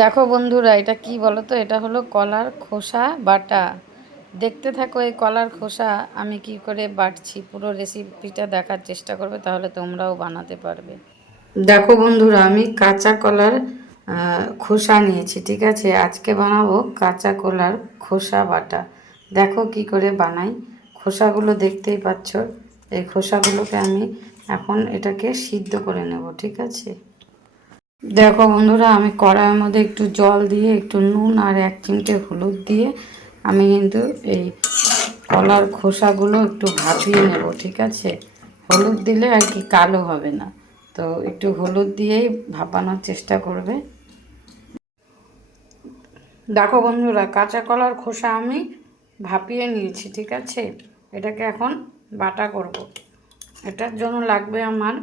দেখো বন্ধুরা, এটা কি বলো তো? এটা হলো কলার খোসা বাটা। দেখতে থাকো এই কলার খোসা আমি কি করে বাটছি, পুরো রেসিপিটা দেখার চেষ্টা করবে, তাহলে তোমরাও বানাতে পারবে। দেখো বন্ধুরা, আমি কাঁচা কলার খোসা নিয়েছি, ঠিক আছে? আজকে বানাবো কাঁচা কলার খোসা বাটা। দেখো কি করে বানাই। খোসাগুলো দেখতেই পাচ্ছ। এই খোসাগুলোকে আমি এখন এটাকে সিদ্ধ করে নেব, ঠিক আছে? দেখো বন্ধুরা, আমি কড়াইয়ের মধ্যে একটু জল দিয়ে একটু নুন আর 1 চিমটে হলুদ দিয়ে আমি কিন্তু এই কলার খোসাগুলো একটু ভাপিয়ে নেব, ঠিক আছে? হলুদ দিলে আর কি কালো হবে না, তো একটু হলুদ দিয়েই ভাপানোর চেষ্টা করবে। দেখো বন্ধুরা, কাঁচা কলার খোসা আমি ভাপিয়ে নিয়েছি, ঠিক আছে? এটাকে এখন বাটা করব। এটার জন্য লাগবে আমার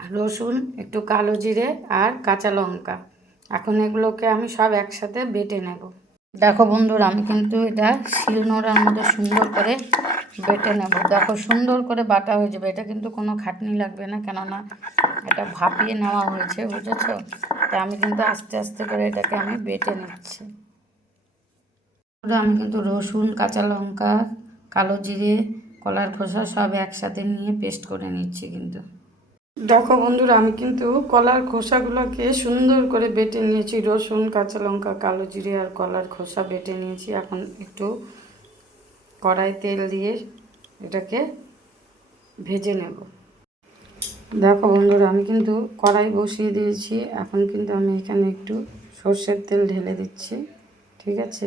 রসুন, একটু কালো জিরে আর কাঁচা লঙ্কা। এখন এগুলোকে আমি সব একসাথে বেটে নেব। দেখো বন্ধুরা, আমি কিন্তু এটা শিলনোড়ার মধ্যে সুন্দর করে বেটে নেব। দেখো সুন্দর করে বাটা হয়ে যাবে, এটা কিন্তু কোনো খাটনি লাগবে না, কেননা এটা ভাপিয়ে নেওয়া হয়েছে, বুঝেছো? তাই আমি কিন্তু আস্তে আস্তে করে এটাকে আমি বেটে নিচ্ছি। আমি কিন্তু রসুন, কাঁচা লঙ্কা, কালো জিরে, কলার খোসা সব একসাথে নিয়ে পেস্ট করে নিচ্ছি কিন্তু। দেখো বন্ধুরা, আমি কিন্তু কলার খোসাগুলোকে সুন্দর করে বেটে নিয়েছি। রসুন, কাঁচা লঙ্কা, কালো জিরে আর কলার খোসা বেটে নিয়েছি। এখন একটু কড়াই তেল দিয়ে এটাকে ভেজে নেব। দেখো বন্ধুরা, আমি কিন্তু কড়াই বসিয়ে দিয়েছি। এখন কিন্তু আমি এখানে একটু সর্ষের তেল ঢেলে দিচ্ছি, ঠিক আছে?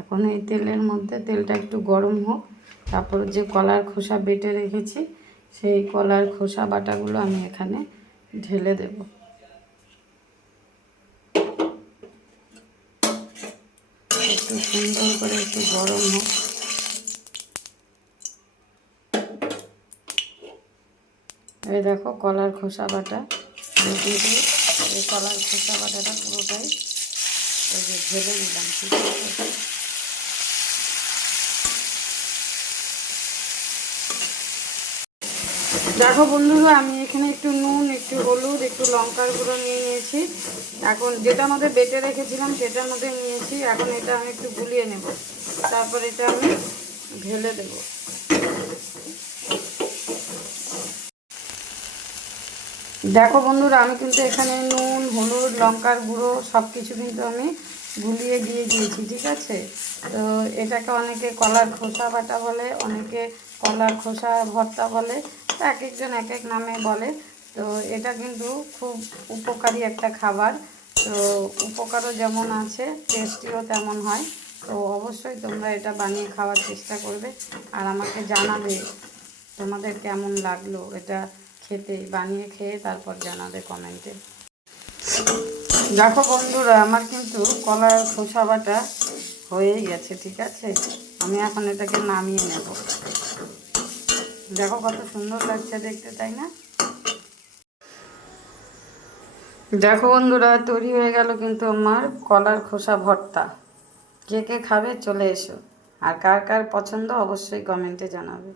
এখন এই তেলের মধ্যে তেলটা একটু গরম হোক, তারপর যে কলার খোসা বেটে রেখেছি সেই কলার খোসা বাটাগুলো আমি এখানে ঢেলে দেব। একটু সুন্দর করে একটু গরম হোক। এই দেখো কলার খোসা বাটা বেটে দিয়ে এই কলার খোসা বাটাটা পুরোটাই এই যে ঢেলে দিলাম, ঠিক আছে? দেখো বন্ধুরা, আমি এখানে একটু নুন, একটু হলুদ, একটু লঙ্কার গুঁড়ো নিয়ে নিয়েছি। এখন যেটার মধ্যে বেটে রেখেছিলাম সেটার মধ্যে নিয়েছি। এখন এটা আমি একটু গুলিয়ে নেব, তারপর এটা আমি ঢেলে দেব। দেখো বন্ধুরা, আমি কিন্তু এখানে নুন, হলুদ, লঙ্কার গুঁড়ো সব কিছু কিন্তু আমি গুলিয়ে দিয়ে দিয়েছি, ঠিক আছে? তো এটাকে অনেকে কলার খোসা বাটা বলে, অনেকে কলার খোসা ভর্তা বলে, এক একজন এক এক নামে বলে। তো এটা কিন্তু খুব উপকারী একটা খাবার। তো উপকারও যেমন আছে, টেস্টিও তেমন হয়। তো অবশ্যই তোমরা এটা বানিয়ে খাওয়ার চেষ্টা করবে আর আমাকে জানাবে তোমাদের কেমন লাগলো এটা খেতে। বানিয়ে খেয়ে তারপর জানাবে কমেন্টে। দেখো বন্ধুরা, আমার কিন্তু কলার খোসা বাটা হয়েই গেছে, ঠিক আছে? আমি এখন এটাকে নামিয়ে নেব। দেখো কত সুন্দর লাগছে দেখতে, তাই না? দেখো বন্ধুরা, তৈরি হয়ে গেল কিন্তু আমার কলার খোসা ভর্তা। কে কে খাবে চলে এসো, আর কার কার পছন্দ অবশ্যই কমেন্টে জানাবে।